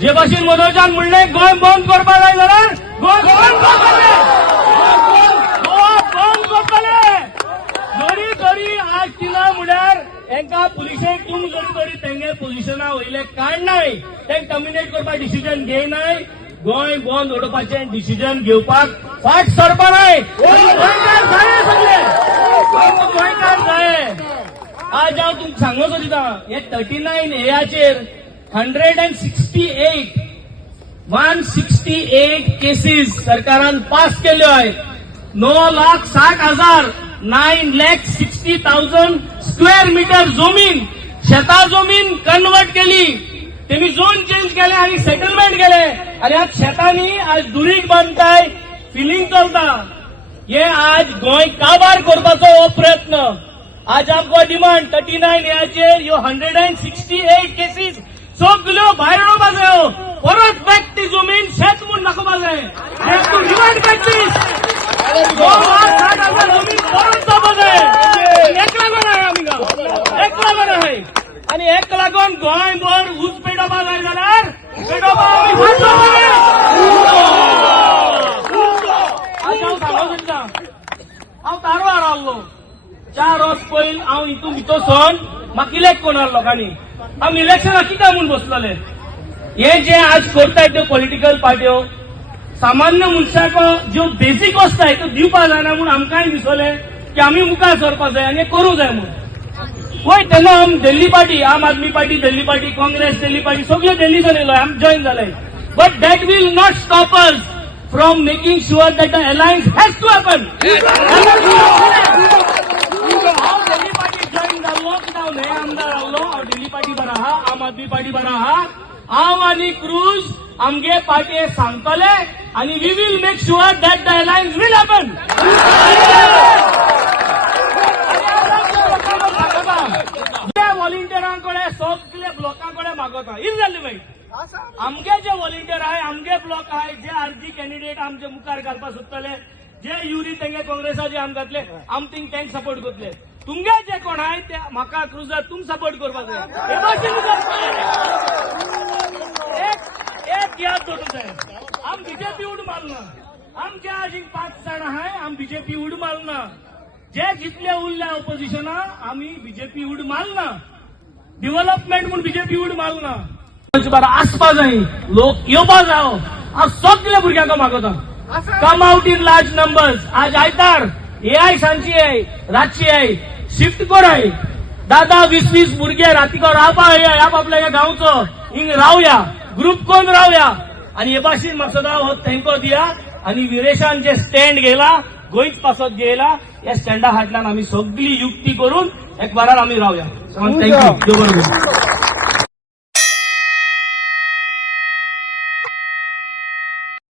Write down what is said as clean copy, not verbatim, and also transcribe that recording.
जे भाशेन मनोजान म्हणलें गोंय बंद करपा जाय जाल्यार गोंय बंद करतले, गोवा बंद करतले. जरी तरी आज तिला म्हळ्यार तांकां पुलिशेक तूं जरी तरी तेंगे पोजिशना वयले काडनाय, तेंक टर्मिनेट करपाक डिसिजन घेयनाय. गोंय बंद उडोवपाचें डिसिजन घेवपाक फाट सरपा नाय. गोंयकार जाय सगळे, गोंयकार जाय. आज हांव तुमकां सांगोचो दिता, हे 39 एयाचेर 168 केसीस सरकारान पास केल्यो आहेत. 9,60,000 9,60,000 स्क्वेअर मीटर जमीन, शेता जमीन कन्वर्ट केली. त्यांनी झोन चेंज केले आणि सेटलमेंट केले आणि आज शेतांनी आज दुरीक बांधताय, फिलिंग चलता. हे आज गोंय काबार करपाचो हो प्रयत्न. आज आमकां डिमांड 39 एयाचेर ह्यो 168 केसीस सगल्यो भायर उडोवपाक जायो. परत बॅक ती जमीन शेत म्हूण दाखोवपाक जाय. तूं डिमांड करतीस 9,60,000 जमीन परत जावपाक जाय. एक लागून आहे आमी गांव, एक लागून आहे. आणि एक लागून गोंयभर ऊस पेटोवपाक जाय जाल्यार पेटोवपाक आमी फाट सरपाक आज हांव सांगूंक सोदतां, हांव तारवार आहलो 4 वर्स पयलीं. हांव हितून भितरसून म्हाका इलेक्ट कोरनार लोकांनी. आमी इलेक्शनाक कित्याक म्हूण बसलेले. हे जे आज करताय त्यो पॉलिटिकल पार्ट्यो सामान्य मनशाक ज्यो बेसीक वस्ताय त्यो दिवपाक जायना म्हूण आमकांय दिसलें की आमी मुखार सरपाक जाय आनी करूंक जाय म्हूण. वय तेन्ना आम Delhi party, Aam Aadmi party Delhi party, Congress Delhi party सगळ्यो दिल्लीसून येयलो, आम जॉईन जाले. But that will not stop us from making sure that the alliance has to happen. हांव दिल्ली पार्टी जॉईन जाल्लो कित्याक हांव न्हय आमदार आहलो. हांव दिल्ली पार्टी बरो आहा, आम आदमी पार्टी बरो आहा. हांव आनी क्रूज आमगे पार्टयेक सांगतले आनी we will make sure that the alliance will happen. व्हॉलिंटियरांकडे सगळे ब्लॉकांकडे मागता इररेलिव्हंट. आमगे जे व्हॉलिंटियर आहे, आमगे ब्लॉक आहे, जे आरजी कॅन्डिडेट आमचे मुखार घालपाक सोदतले, जे युरी तेंगे काँग्रेसाचे आम घातले, आम तेंक सपोर्ट करतले. तुमगे जे कोण आहे ते म्हाका क्रुजर तुम सपोर्ट करपाक जाय. हे भाशेन एक याद दवरूंक जाय, आम बीजेपी उड मारना. आमचे आजीक 5 जाण आहाय, आम बीजेपी उड मारना. जे जितले उरल्या ऑपोजिशना आमी बीजेपी उड मारना. डेव्हलपमेंट म्हणून बीजेपी उड मारना. बरं आसपा जाय, लोक येवपा जायो. हांव सगळ्या भुरग्यांक मागता, come out in large numbers. आज आयतार एआय सांची आहे, रातची आहे, शिफ्ट कराय. 10-20 भुरगे रातीको रावपा येया आपल्या गांवचो, हिंग रावया, ग्रुप कोण रावया. आणि हे भाशेन म्हाका सदां हो थँको दिया. आणि विरेशान जे स्टँड घेयला गोंयच पासत घेयला, या स्टँडा फाटल्यान आमी सगळी युक्ती करून एक बारार आमी रावया. थँक्यू.